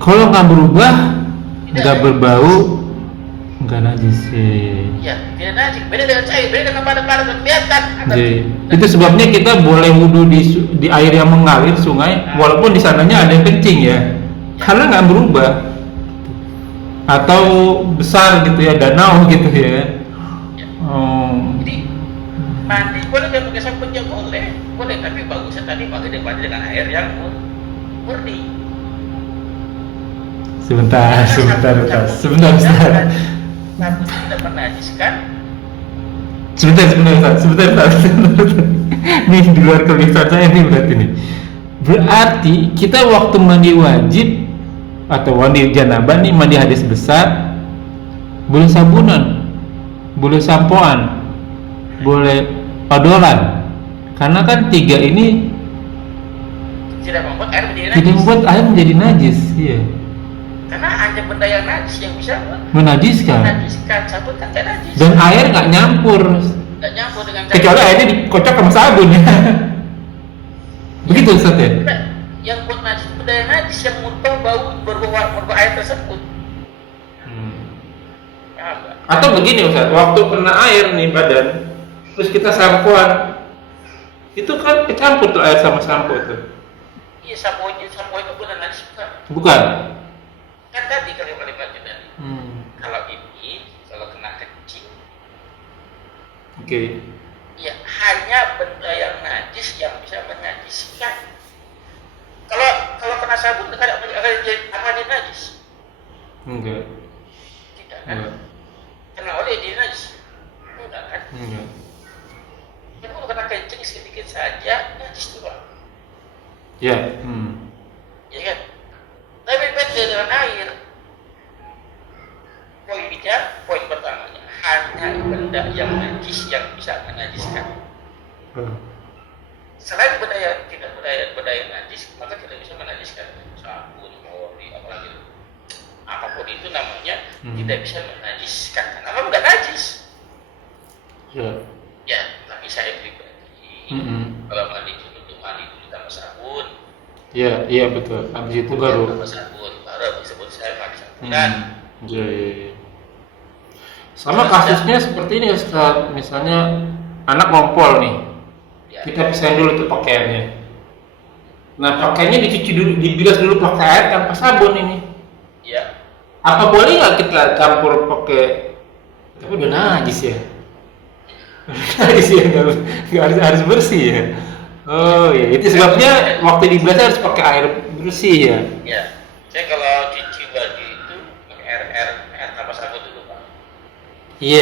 Kalau nggak berubah, nggak berbau, nggak najis. Ya, tidak najis. Beda dengan cair, beda dengan pada kelihatan. Itu sebabnya kita boleh wudhu di air yang mengalir sungai, walaupun di sananya ada yang kencing ya, karena nggak berubah. Atau besar gitu ya, danau gitu ya. Jadi mandi boleh dan pakai sabun ya boleh, tapi bagusnya tadi pakai dengan air yang murni. Sebentar. Sabun tidak menajiskan. Sebentar. Nih di luar kebiasaan saya nih berarti kita waktu mandi wajib atau mandi janabah nih, mandi hadis besar, boleh sabunan, boleh sampoan, boleh odolan, karena kan 3 ini tidak membuat air menjadi najis. Iya. Karena hanya benda yang najis yang bisa menajiskan. Sabun kan tidak najis. Dan air nggak nyampur dengan kecuali airnya dikocok sama sabun ya. Begitu Ustaz ya? Yang buat najis benda yang najis yang merubah air tersebut. Atau begini Ustaz, waktu kena air nih badan, terus kita sampoan, itu kan kecampur tuh air sama sampo tuh. Iya, sampo itu benar najis bukan? Kan tadi kalimatnya tadi. Kalau kena kencing. Oke. Ya, hanya benda yang najis yang bisa menajiskan. Kalau kena sabun akan jadi najis? Enggak. Tidak kan? Kena oleh jadi najis? Enggak kan? Enggak. Kalau kena kencing sedikit saja najis juga. Ya. Ya kan? Tapi beda dengan air. Poin pertamanya hanya benda yang najis yang bisa menajiskan. Selain benda yang tidak benda yang najis, maka tidak bisa menajiskan. Sabun, mori, apapun itu namanya tidak bisa menajiskan karena memang nggak najis. Ya, tapi saya pribadi kalau mandi dulu tambah sabun. Iya betul. Habis itu baru disebut saya pakai sabunan. Iya. Sama kasusnya seperti ini Ustaz, misalnya anak ngompol nih, kita pisahin dulu tuh pakaiannya. Nah pakaiannya dicuci dulu, dibilas dulu pakai air tanpa sabun ini. Iya. Apa boleh nggak kita campur pakai? Tapi udah najis ya. Najis ya, nggak harus bersih ya. Oh ya, itu sebabnya waktu dibilas harus pakai air bersih ya. Iya. Saya kalau cuci baju itu pakai air tanpa sabun dulu Pak. Iya.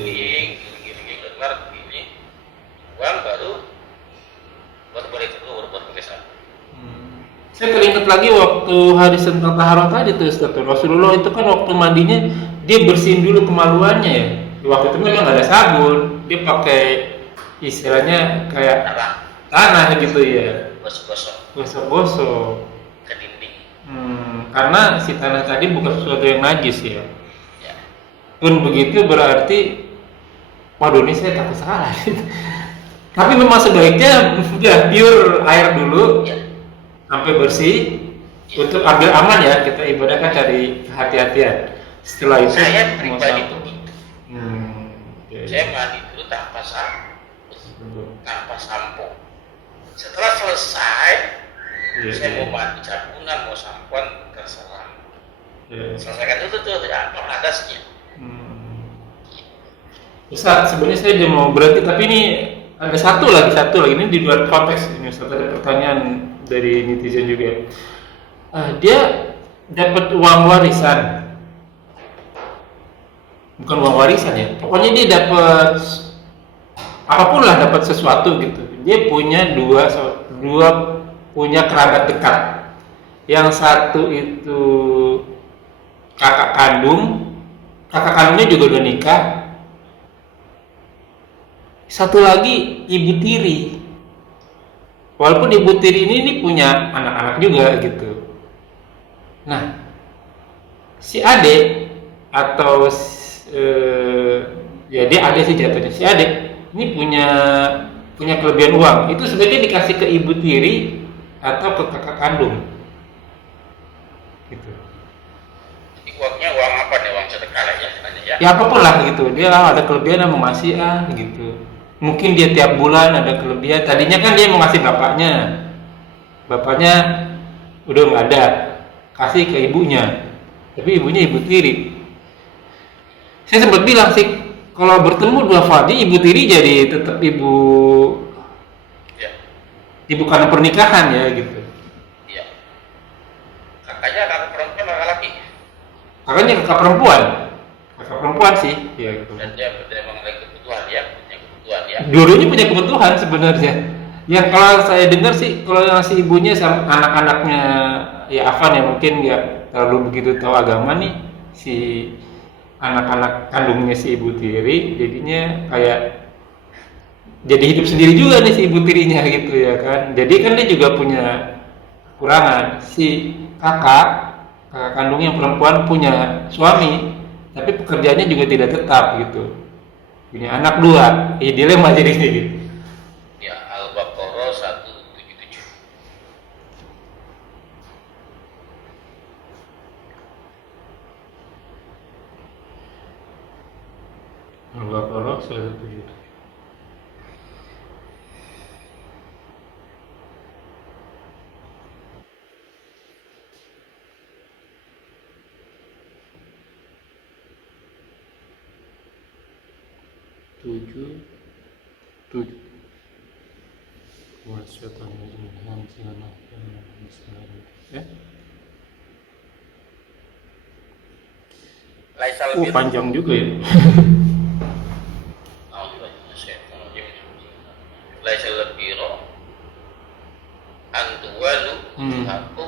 Giling, keluar begini, buang baru boleh pakai sabun. Saya teringat lagi waktu hadis tentang taharah tadi tuh Ustaz. Rasulullah itu kan waktu mandinya dia bersihin dulu kemaluannya ya. Waktu itu memang nggak ada sabun, dia pakai istilahnya kayak tanah gitu ya. Gosok-gosok ke dinding. Karena si tanah tadi bukan sesuatu yang najis ya. Pun begitu berarti, waduh ini saya takut salah. Tapi memang sebaiknya ya pure air dulu sampai bersih untuk ambil aman ya, kita ibadah kan cari kehati-hatian. Setelah itu saya pribadi begitu. Saya mandi dulu tanpa sampo. Setelah selesai, saya mau mandi sabunan, mau sampoan terserah. Selesaikan dulu tuh pengadasnya. Ustaz, sebenarnya saya udah mau berhenti, tapi ini ada satu lagi ini di luar konteks ini Ustaz, ada pertanyaan dari netizen juga. Dia dapat uang warisan, bukan uang warisan ya, pokoknya dia dapat apapun lah, dapat sesuatu gitu. Dia punya dua punya kerabat dekat, yang satu itu kakak kandungnya juga udah nikah. Satu lagi ibu tiri. Walaupun ibu tiri ini punya anak-anak juga gitu. Nah, si adik atau ya dia adik sih jatuhnya. Si adik ini punya kelebihan uang. Itu sebaiknya dikasih ke ibu tiri atau ke kakak kandung. Gitu. Jadi uangnya uang apa nih? Uang sedekah aja ya. Ya apapun lah gitu. Dia ada kelebihan mau ngasih gitu. Mungkin dia tiap bulan ada kelebihan. Tadinya kan dia mau ngasih bapaknya udah nggak ada, kasih ke ibunya. Tapi ibunya ibu tiri. Saya sempat bilang sih, kalau bertemu dua fadli, ibu tiri jadi tetap ibu Ya. Ibu karena pernikahan ya gitu. Iya. Kakaknya kakak perempuan kakak laki. Kakaknya kakak perempuan sih, ya gitu. Dan dia mengenai kebutuhan ya, punya kebutuhan ya. Dua-duanya punya kebutuhan sebenarnya. Yang kalau saya dengar sih, kalau yang si ibunya sama anak-anaknya ya Afan ya mungkin nggak terlalu begitu tahu agama nih, si anak-anak kandungnya si ibu tiri jadinya kayak jadi hidup sendiri juga nih si ibu tirinya gitu ya kan. Jadi kan dia juga punya kekurangan. Si kakak kandung yang perempuan punya suami, tapi pekerjaannya juga tidak tetap gitu. Punya anak 2, dilema jadi gitu. Ya, Al-Baqarah 177. Al-Baqarah 177. tujuh panjang juga ya. Laisal biro antuwalu aku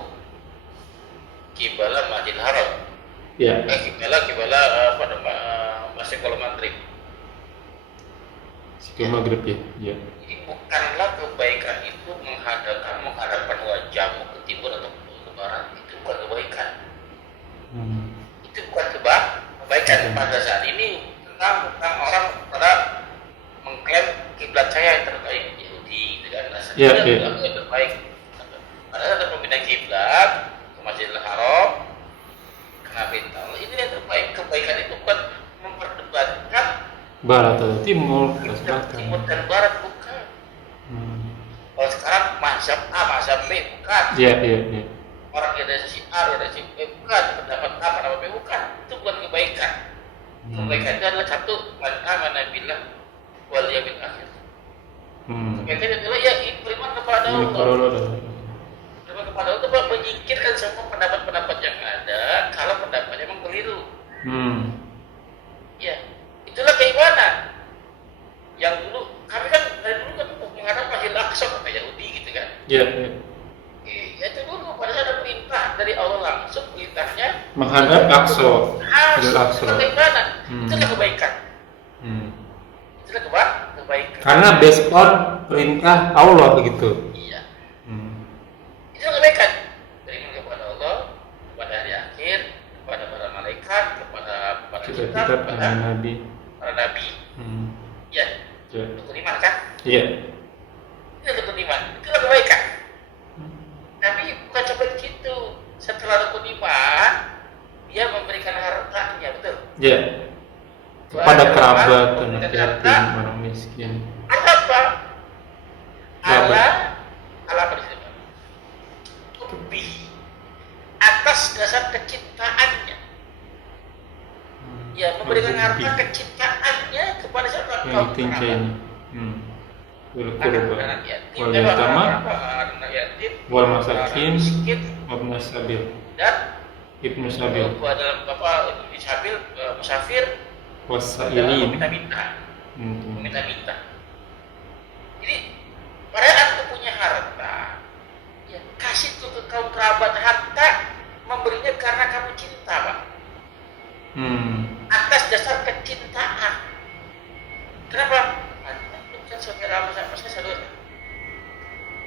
kibala Masjidil Haram. Ya. Kibala pada masih kalau maghrib. Ke maghrib ya. Ya. Jadi bukanlah kebaikan itu menghadapkan wajahmu ke timur atau ke barat. Itu bukan kebaikan. Itu bukan kebaikan pada saat ini tentang orang pada mengklaim kiblat saya yang terbaik Yahudi dengan yang terbaik. Pada saat pemindah kiblat ke Masjidil Haram, kenapa itu? Ini yang terbaik. Kebaikan itu bukan memperdebatkan barat atau timur, timur dan barat bukan. Kalau sekarang mazhab A, mazhab B bukan. Iya. Orang yang ada si A, ada si B bukan. Pendapat A, pendapat B bukan. Itu bukan kebaikan. Kebaikan itu adalah satu man amana billah wal yaumil akhir. Kebaikan adalah ya beriman kepada Allah. Beriman kepada Allah itu menyingkirkan semua pendapat-pendapat yang ada kalau pendapatnya memang keliru. Ya, itulah keimanan. Yang dulu kami kan dari dulu kan menghadap Masjidil Aqsa kata Yahudi gitu kan. Iya. Ya itu dulu pada saat ada perintah dari Allah langsung perintahnya menghadap Aqsa. Masjidil Aqsa. Itulah keimanan. Itulah kebaikan. Itulah kebaikan. Karena based on perintah Allah gitu. Iya. Itulah kebaikan. Beriman kepada Allah, kepada hari akhir, kepada para malaikat, kepada kitab, kepada nabi. para nabi. Ya. Rukun iman kan? Iya. Itu rukun iman. Itulah kebaikan. Tapi bukan sampai di situ. Setelah rukun iman, dia memberikan hartanya, betul? Iya. Kepada kerabat, anak yatim, orang miskin. Apa? Allah apa di situ? Lebih atas dasar kecintaannya. Ya, memberikan harta kecintaannya kepada siapa? Yang tingginya. Anak yatim, wal yatama, wal masakin, miskin, wabna sabil, dan ibnu sabil, dalam ibnu sabil, musafir, wasailin, meminta. Jadi pada saat aku punya harta, ya kasih itu ke kaum kerabat. Harta memberinya karena kamu cinta, Pak.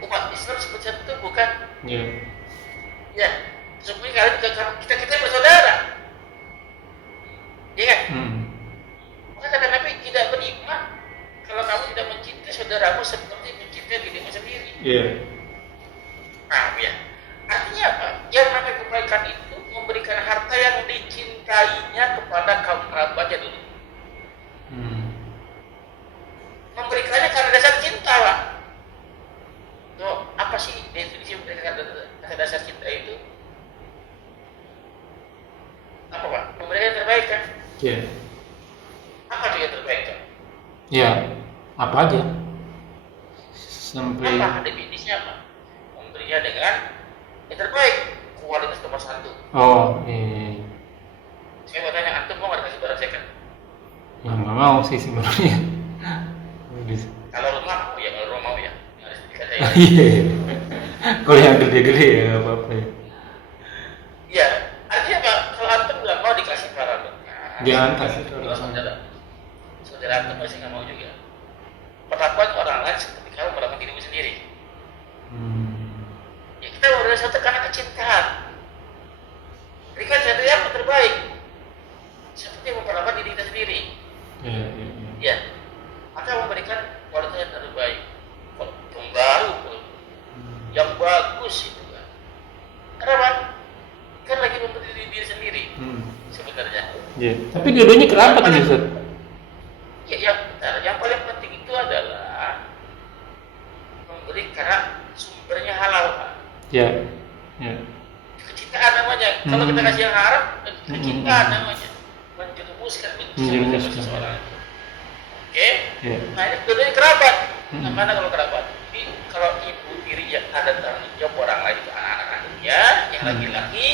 Umat Islam seperti itu bukan? Iya. Ya, sesungguhnya kalian kita bersaudara. Iya kan? Maka kata Nabi tidak beriman kalau kamu tidak mencintai saudaramu seperti mencintai dirimu sendiri. Iya. Nah, ya. Artinya apa? Yang namanya kebaikan itu memberikan harta yang dicintainya kepada kaum kerabatnya dulu. Memberikannya karena dasar cinta, Pak. So, apa sih definisi memberikan karena dasar cinta itu? Apa, Pak? Memberikan yang terbaik kan? Iya. Apa itu yang terbaik kan? Ya, apa aja? Sampai Apa definisinya apa? Memberinya dengan yang terbaik, kualitas nomor 1. oh, iya. Saya mau tanya, antum mau nggak kasih barang second? Ya nggak mau sih sebenarnya. Kalau rumah mau ya, kalau rumah mau ya. Harus dikasih ya. Iya. Kalau yang gede-gede ya nggak apa-apa ya. Iya, artinya apa? Kalau antum nggak mau dikasih barang, Jangan kasih ke kalau orang. saudara antum pasti nggak mau juga. Perlakuan orang lain seperti kamu melakukan dirimu sendiri. Ya, kita berbeda satu karena kecintaan. Berikan sesuatu yang terbaik, seperti memperlakukan diri kita sendiri. Iya, iya, iya. Ya, maka memberikan kualitas yang terbaik, pembaru, yang bagus itu kan. Kenapa? Kan lagi memberi diri sendiri sebenarnya. Iya. Tapi dua-duanya kenapa tadi Ustaz? Ya, yang paling penting itu adalah memberi karena sumbernya halal, Pak. Iya. Iya. Kecintaan namanya. Kalau kita kasih yang haram, kecintaan namanya. Menjerumuskan benci seseorang. Oke? Iya. Nah, ini dua-duanya kerabat. Nah, mana kalau kerabat? Jadi kalau ibu tirinya ada tanggung jawab orang lain itu anak-anaknya, yang laki-laki,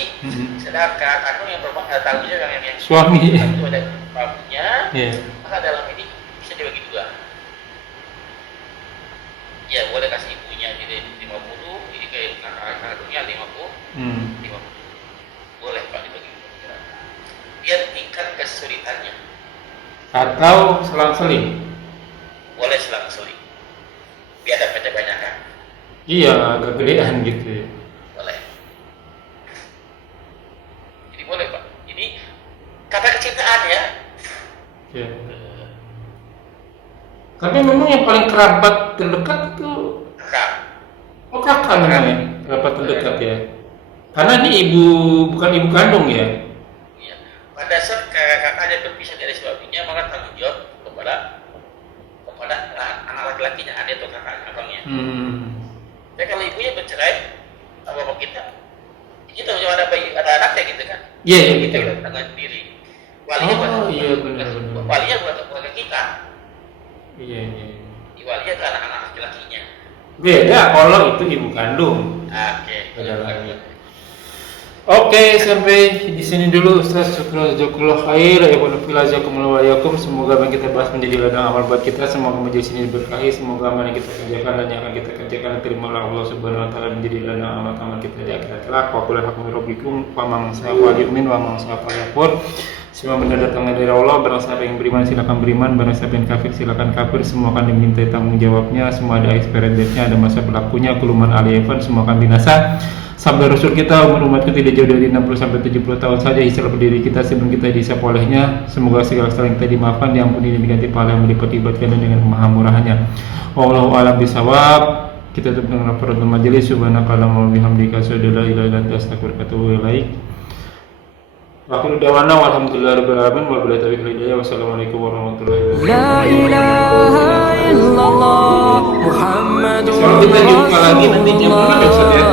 sedangkan aku yang perempuan ada tanggung jawab yang Suami. itu ada babunya. Iya. Maka dalam ini bisa dibagi dua. Ya, boleh kasih ibunya jadi 50, jadi kayak kakaknya 50. 50. Boleh Pak dibagi dua. Lihat tingkat kesulitannya. Atau selang-seling. Boleh selang-seling. Biar dapatnya banyak kan? Iya, agak gedean gitu ya. Boleh. Jadi boleh Pak. Jadi kata kecintaan ya. Iya. Tapi memang yang paling kerabat terdekat itu Kakak. oh kakak namanya, kerabat terdekat ya. Karena ini bukan ibu kandung ya. Iya. Pada saat kakaknya berpisah dari suaminya, maka tanggung jawab kepada anak laki-lakinya, adik atau kakaknya, abangnya. Tapi kalau ibunya bercerai, apa bapak kita? Itu ada anaknya gitu kan? Iya, iya, Kita betul. tanggung sendiri. Walinya Oh, iya, benar. Walinya bukan keluarga kita. Iya, iya. Walinya itu anak-anak laki-lakinya. Beda kalau itu ibu kandung. Oke. Beda lagi. Oke, sampai di sini dulu Ustaz. Syukur jazakallahu khair ya wa jazakumullahu wa yakum. Semoga apa yang kita bahas menjadi ladang amal buat kita. Semoga majelis ini diberkahi. Semoga amal yang kita kerjakan dan yang akan kita kerjakan diterima oleh Allah Subhanahu wa taala menjadi ladang amal kita di akhirat kelak. Wa qul haqqu rabbikum wa man syaa yu'min wa man syaa yakfur. Semua benda datangnya dari Allah. Barang siapa yang beriman silakan beriman, barang siapa yang kafir silakan kafir. Semua akan dimintai tanggung jawabnya. Semua ada expiry date-nya, ada masa berlakunya. Kuluman aliyafan semua akan binasa. Sabda Rasul kita, umatku tidak jauh dari 60-70 tahun saja istilah berdiri kita sebelum kita dihisap olehnya. Semoga segala kesalahan kita dimaafkan, diampuni dan diganti pahala yang melipat ibadatkan dengan maha murahnya. Wallahu a'lam bishawab. Kita tutup dengan laporan majelis. Subhanakallahumma wa bihamdika asyhadu an la ilaha illa anta astaghfiruka wa atubu ilaik. Wa akhiru da'wana walhamdulillahirabbil alamin wa billahi taufiq wal hidayah. Wassalamualaikum warahmatullahi wabarakatuh. La ilaha illallah Muhammadur Kalau kita jumpa lagi nanti jam berapa ya Ustaz ya?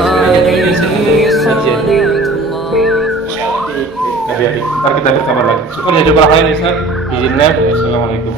Ntar kita berkabar lagi. Syukur ya, jazakallahu khairan Ustaz. Izinillah. Assalamualaikum.